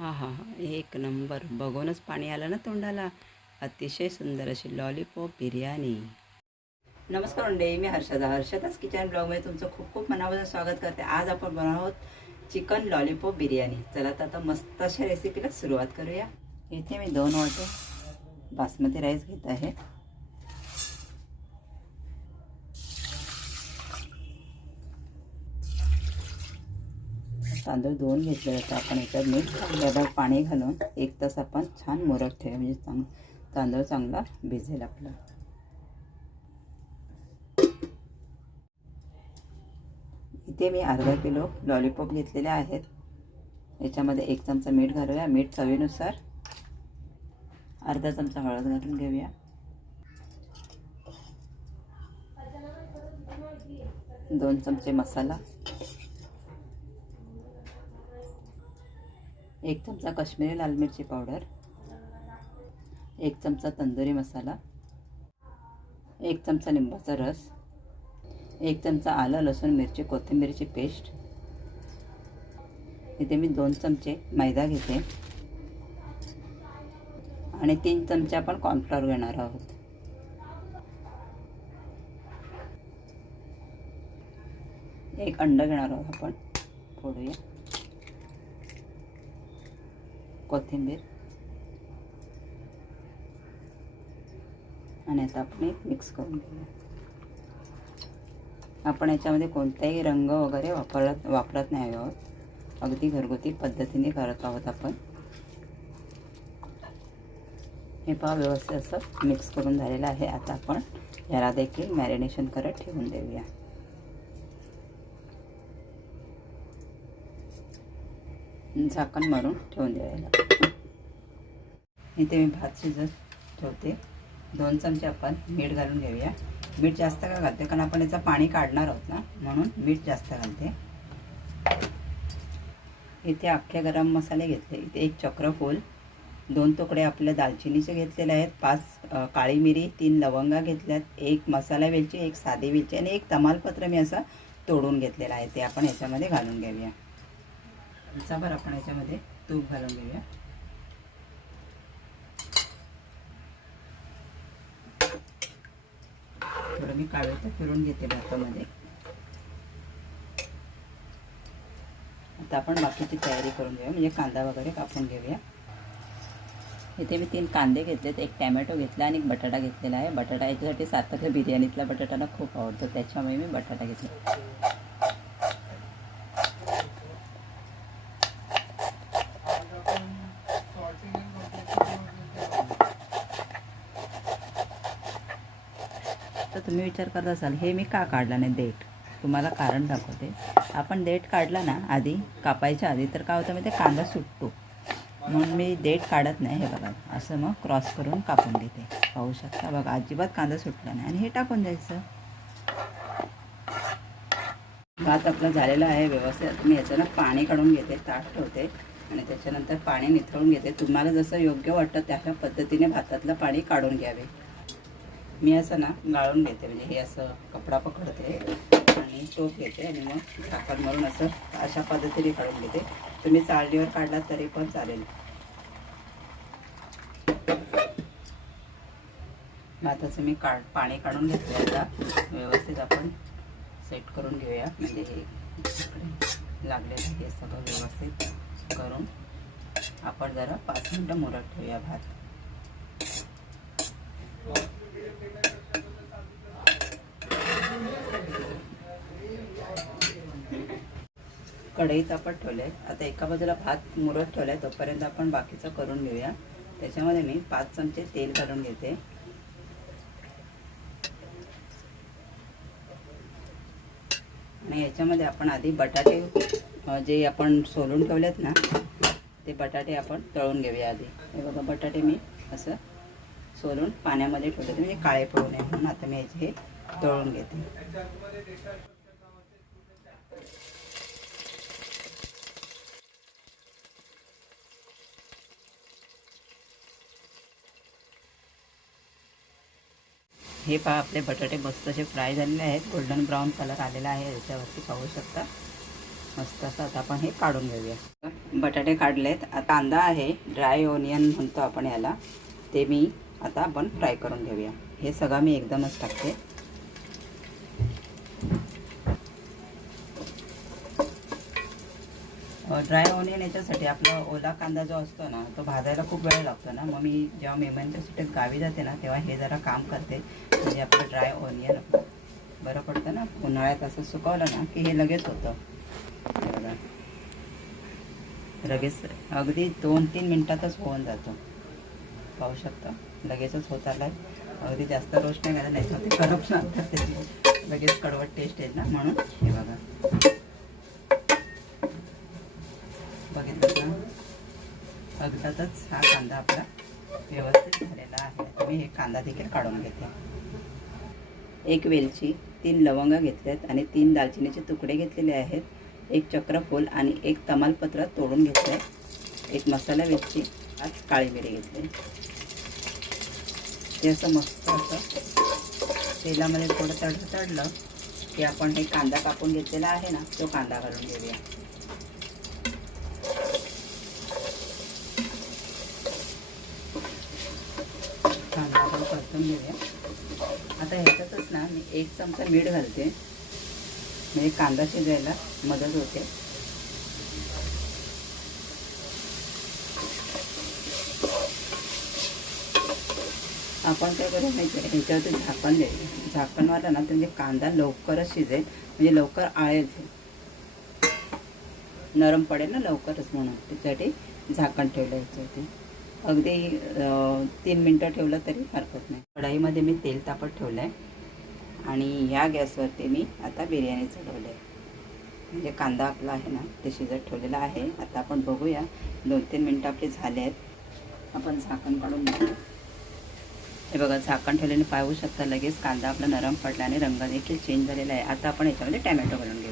हा हा हा एक नंबर. बघूनच पाणी आलं ना तोंडाला. अतिशय सुंदर अशी लॉलीपॉप बिर्याणी. नमस्कार मंडळी मी हर्षदा. हर्षदाच किचन ब्लॉगमध्ये तुमचं खूप खूप मनापासून स्वागत करते. आज आपण बनवत आहोत चिकन लॉलीपॉप बिर्याणी. चला तर आता मस्त अशा रेसिपीला सुरुवात करूया. इथे मी दोन वाटे बासमती राईस घेत आहे. तांदूळ धुवून घेतले होते आपण याच्यात मीठ घालून पाणी घालून एक तास आपण छान मुरत ठेवूया. म्हणजे चांग तांदूळ चांगला भिजेल आपला. इथे मी अर्धा किलो लॉलीपॉप घेतलेले आहेत. याच्यामध्ये एक चमचा मीठ घालूया. मीठ चवीनुसार अर्धा चमचा हळद घालून घेऊया. दोन चमचे मसाला. एक चमचा काश्मीरी लाल मिरची पावडर एक चमचा तंदुरी मसाला एक चमचा लिंबाचा रस एक चमचा आलं लसूण मिरची कोथिंबीरची पेस्ट. इथे मी दोन चमचे मैदा घेते. आणि तीन चमचे आपण कॉर्नफ्लॉवर घेणार आहोत. एक अंडं घेणार आहोत आपण. फोडूया. कोथिंबीर. आणि आता आपण एक मिक्स करून घेऊया. आपण याच्यामध्ये कोणताही रंग वगैरे वापरत वापरत नाही आहोत. अगदी घरगुती पद्धतीने करत आहोत आपण. हे पहा व्यवस्थित असं मिक्स करून झालेलं आहे. आता आपण याला देखील मॅरिनेशन करत ठेवून देऊया. झाकण मारून ठेवून द्यायला. इथे मी भात शिजत ठेवते. दोन चमचे आपण मीठ घालून घेऊया. मीठ जास्त का घालते कारण आपण याचं पाणी काढणार आहोत ना म्हणून मीठ जास्त घालते. इथे अख्खे गरम मसाले घेतले. इथे एक चक्रफूल दोन तुकडे आपल्या दालचिनीचे घेतलेले आहेत पाच काळी मिरी तीन लवंगा घेतल्यात एक मसाला वेलची एक साधी वेलची आणि एक तमालपत्र मी असं तोडून घेतलेलं आहे. ते आपण याच्यामध्ये घालून घेऊया. बरं आपण याच्यामध्ये तूप घालून घेऊया. थोडं मी काढतं फिरून घेते भातामध्ये. आता आपण बाकीची तयारी करून घेऊया. म्हणजे कांदा वगैरे कापून घेऊया. इथे मी तीन कांदे घेतलेत. एक टॅमॅटो घेतला आणि एक बटाटा घेतलेला आहे. बटाटा याच्यासाठी सारखं बिर्याणीतला बटाटा खूप आवडतो. त्याच्यामुळे मी बटाटा घेतला तर तुम्ही विचार करत असाल हे मी का काढला नाही देठ? तुम्हाला कारण दाखवते. आपण देठ काढला ना आधी कापायच्या आधी तर काय होतं मी ते कांदा सुटतो. म्हणून मी देठ काढत नाही हे बघा असं मग क्रॉस करून कापून घेते पाहू शकता बघा अजिबात कांदा सुटला नाही. आणि हे टाकून द्यायचं. भात आपला झालेला आहे व्यवस्थित. मी याच्यानं पाणी काढून घेते ताट ठेवते. आणि त्याच्यानंतर पाणी निथळून घेते. तुम्हाला जसं योग्य वाटतं त्या पद्धतीने भातातलं पाणी काढून घ्यावे. मी असं ना गाळून घेते म्हणजे हे असं कपडा पकडते आणि टोप घेते आणि मग झाकण मारून असं अशा पद्धतीने काढून घेते. तुम्ही चाळणीवर काढलात तरी पण चालेल. भाताचं मी काढ पाणी काढून घेतलं. आता व्यवस्थित आपण सेट करून घेऊया. म्हणजे हे लागलेलं हे सगळं व्यवस्थित करून आपण जरा पाच मिनटं मुरत ठेवूया भात. कढईत आपण ठेवले आता एका बाजूला भात मुरत ठेवलाय तोपर्यंत आपण बाकीचं करून घेऊया. त्याच्यामध्ये मी पाच चमचे तेल घालून घेते. आणि याच्यामध्ये आपण आधी बटाटे जे आपण सोलून ठेवलेत ना ते बटाटे आपण तळून घेऊया आधी. हे बघा बटाटे मी असं सोलून पाण्यामध्ये ठेवले म्हणजे काळे पडू नये म्हणून आता मी याचे हे तळून घेते. हे पहा आपले बटाटे मस्त असे फ्राय झालेले आहेत. गोल्डन ब्राऊन कलर आलेला आहे याच्यावरती पाहू शकता. मस्त असं आता आपण हे काढून घेऊया. बटाटे काढलेत. आता कांदा आहे ड्राय ओनियन म्हणतो आपण याला. ते मी आता आपण फ्राय करून घेऊया. हे सगळं मी एकदमच टाकते. ड्राय ओनियन याच्यासाठी आपला ओला कांदा जो असतो ना तो भाजायला खूप वेळ लागतो ना. मग मी जेव्हा मेहमानच्या सुट्टीत गावी जाते ना तेव्हा हे जरा काम करते. म्हणजे आपलं ड्राय ओनियन बरं पडतं ना. उन्हाळ्यात असं सुकवलं ना की हे लगेच होतं. बघा. लगेच अगदी दोन तीन मिनटातच होऊन जातं. पाहू शकता? लगेचच होत आलाय. अगदी जास्त रोस्ट नाही घाला नाही ते करप लागतात त्याची लगेच कडवट टेस्ट येईल ना म्हणून. हे बघा. ना हा कांदा आपला व्यवस्थित झालेला आहे. आता मी हे कांदा देखील काढून घेते. एक वेलची तीन लवंगा घेतल्यात आणि तीन दालचिनीचे तुकडे घेतलेले आहेत. एक चक्रफूल आणि एक तमालपत्र तोडून घेतलं आहे एक मसाला वेलची आज काळी मिरी घेतली. ते असं मस्त असं तेलामध्ये थोडं तड तडलं की आपण हे कांदा कापून घेतलेला आहे ना तो कांदा घालून घेऊया. कांदा आपण परतून घेऊया आता ह्याच्यातच ना मी एक चमचा मीठ घालते. म्हणजे कांदा शिजायला मदत होते. आपण काय करू माहिती आहे ह्याच्यावरती झाकण द्यायचं. झाकण वाला ना म्हणजे कांदा लवकरच शिजेल. म्हणजे लवकर आळेल नरम पडेल ना लवकरच म्हणून. त्याच्यासाठी झाकण ठेवलं ह्याच्यावरती अगदी तीन मिनटं ठेवलं तरी हरकत नाही. कढाईमध्ये मी तेल तापत ठेवलं आहे आणि ह्या गॅसवरती मी आता बिर्याणी चढवलं आहे म्हणजे कांदा आपला आहे ना ते शिजत ठेवलेला आहे. आता आपण बघूया दोन तीन मिनटं आपले झाले आहेत. आपण झाकण काढून घेऊ. हे बघा झाकण ठेवल्याने पाहू शकता लगेच कांदा आपला नरम पडला आणि रंग देखील चेंज झालेला आहे. आता आपण याच्यामध्ये टॅमॅटो घालून घेऊ.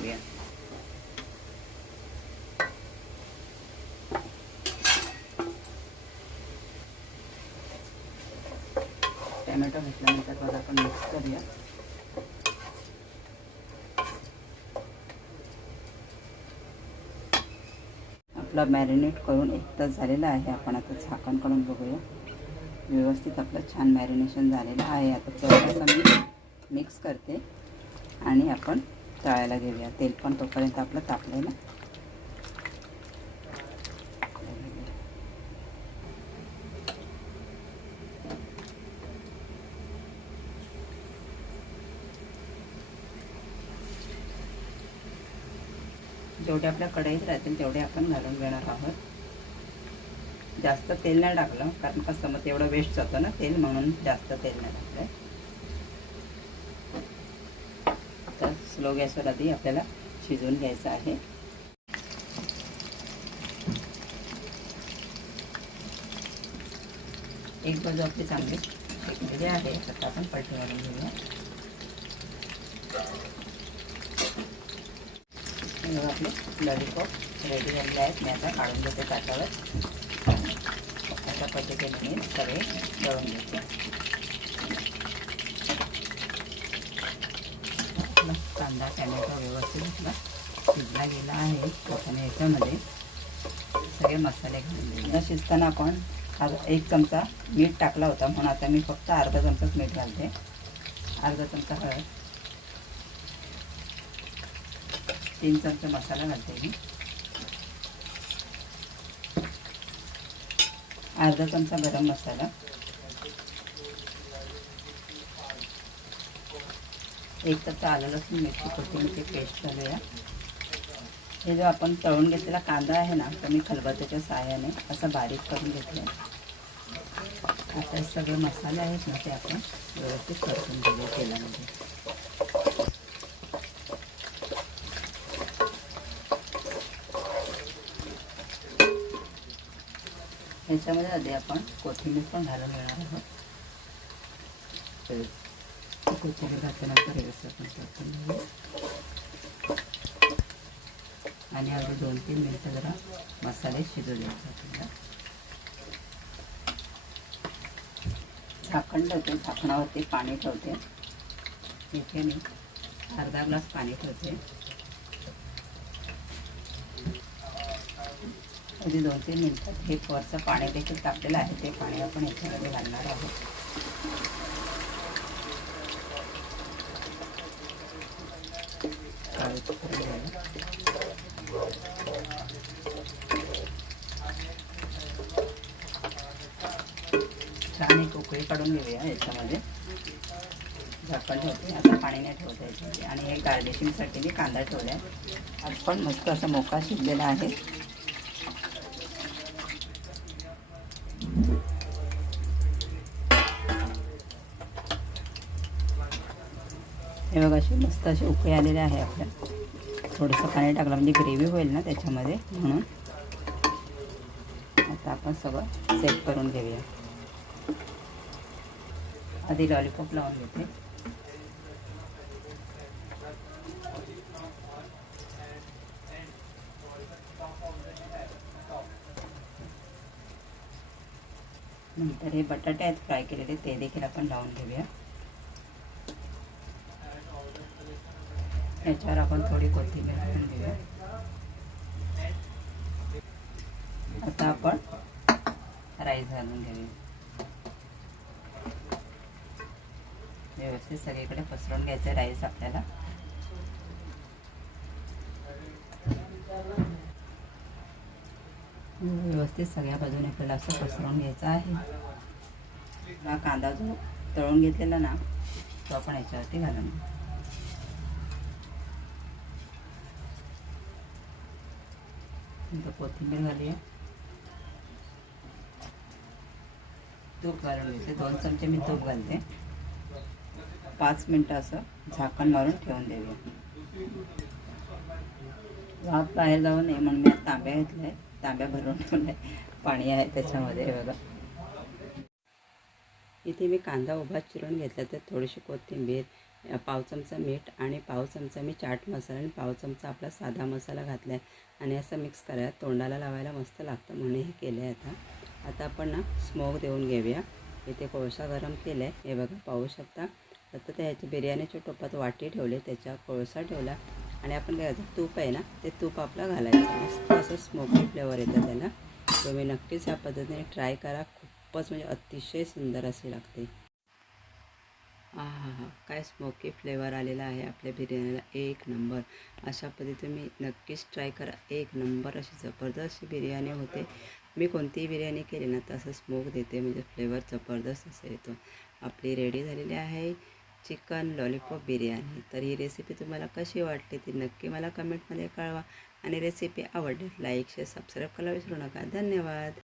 टॅमॅटो घेतल्यानंतर बघा आपण मिक्स करूया. आपला मॅरिनेट करून एक तास झालेला आहे. आपण आता झाकण करून बघूया. व्यवस्थित आपलं छान मॅरिनेशन झालेलं आहे. आता थोडंसं मी मिक्स करते आणि आपण तळायला घेऊया. तेल पण तोपर्यंत आपलं तापलेलं ना जेवढे आपल्या कढईत राहतील तेवढे आपण घालून घेणार आहोत. जास्त तेल नाही टाकलं कारण कसं मग तेवढं वेस्ट जातं ना तेल म्हणून जास्त तेल नाही टाकलं. तर स्लो गॅसवर आधी आपल्याला शिजवून घ्यायचं आहे. एक बाजू आपली चांगली शेकलेली आहे आता आपण पलटी मारून घेऊया. हे आपले. लॉलीपॉप रेडी झालेले आहेत मी आता काढून घेते ताटावर अशा पद्धतीने मी सगळे तळून घेते. कांदा टॅमॅटो व्यवस्थित आपला शिजला गेला आहे. आपण याच्यामध्ये. सगळे मसाले घालून न शिजताना आपण एक चमचा मीठ टाकला होता म्हणून आता मी फक्त अर्धा चमचाच मीठ घालते. अर्धा चमचा हळद. तीन चमचे मसाला घालते मी. अर्धा चमचा गरम मसाला. एक चमचा आलं लसूण मिरची कोथिंबीरची पेस्ट घालूया. हे जो आपण तळून घेतलेला कांदा आहे ना तो मी खलबत्त्याच्या सहाय्याने असं बारीक करून घेतलं आता सगळे मसाले आहेत ना ते आपण व्यवस्थित करू घेऊया तेलामध्ये ह्याच्यामध्ये आधी आपण कोथिंबीर पण घालून घेणार आहोत. कोथिंबीर घातल्यानंतर व्यवस्थित आपण परतून आणि अगदी दोन तीन मिनटं जरा मसाले शिजू द्यायचे आपल्याला. झाकण ठेवते झाकणावरती पाणी ठेवते. इथे मी? अर्धा ग्लास पाणी ठेवते. अगदी दोन तीन मिनटात हे वरचं पाणी देखील तापलेलं आहे. ते पाणी आपण याच्यामध्ये घालणार आहोत. छान एक उकळी काढून घेऊया याच्यामध्ये. झाकण ठेवते. आता पाणी नाही ठेवता याच्यामध्ये आणि हे गार्निशिंगसाठी मी कांदा ठेवला आहे आज पण मस्त असा मोका शिजलेला आहे. हे बघा अशी मस्त असे उकळी आलेले आहे आपल्या. थोडंसं पाणी टाकलं म्हणजे ग्रेव्ही होईल ना त्याच्यामध्ये म्हणून. आता आपण सगळं सेट करून घेऊया. आधी लॉलीपॉप लावून घेते. नंतर हे बटाटे आहेत फ्राय केलेले ते देखील आपण लावून घेऊया. याच्यावर आपण थोडी कोथिंबीर घालून घेऊया. आता आपण राईस घालून घेऊया. व्यवस्थित सगळीकडे पसरवून घ्यायचं राईस आपल्याला. व्यवस्थित सगळ्या बाजूने आपल्याला असं पसरवून घ्यायचं आहे. हा कांदा जो तळून घेतलेला ना तो आपण याच्यावरती घालून आता नंतर कोथिंबीर घालूया तूप घालून घेते दोन चमचे मी तूप घालते पाच मिनटं असं झाकण मारून ठेवून देऊया वाफ बाहेर जाऊ नये म्हणून मी आता तांब्या घेतलाय तांब्या भरून ठेवलाय पाणी आहे त्याच्यामध्ये बघा इथे मी कांदा उभा चिरून घेतला तर थोडीशी कोथिंबीर पाव चमचा मीठ आणि पाव चमचा मी चाट मसाला आणि पाव चमचा आपला साधा मसाला घातला आहे आणि असं मिक्स करायला तोंडाला लावायला मस्त लागतं म्हणून हे केलं आहे आता. आता आपण ना स्मोक देऊन घेऊया. इथे कोळसा गरम केला आहे हे बघा पाहू शकता. आता त्या ह्याच्या बिर्याणीच्या टोपात वाटी ठेवली त्याच्या कोळसा ठेवला. आणि आपण काय करायचं तूप आहे ना ते तूप आपलं घालायचं. मस्त असं स्मोकी फ्लेवर येतं त्याला. तुम्ही नक्कीच ह्या पद्धतीने ट्राय करा. खूपच म्हणजे अतिशय सुंदर अशी लागते. हा हा हा. काय स्मोकी फ्लेवर आलेला आहे आपल्या बिर्याणीला? एक नंबर अशा पद्धतीने तुम्ही नक्कीच ट्राय करा. एक नंबर अशी जबरदस्त बिर्याणी होते. मी कोणतीही बिर्याणी केली ना तसं स्मोक देते. म्हणजे फ्लेवर जबरदस्त असा येतो आपली रेडी झालेली आहे चिकन लॉलीपॉप बिर्याणी. तर ही रेसिपी तुम्हाला कशी वाटली ती नक्की मला कमेंटमध्ये कळवा. आणि रेसिपी आवडली लाईक शेअर सबस्क्राईब करायला विसरू नका. धन्यवाद.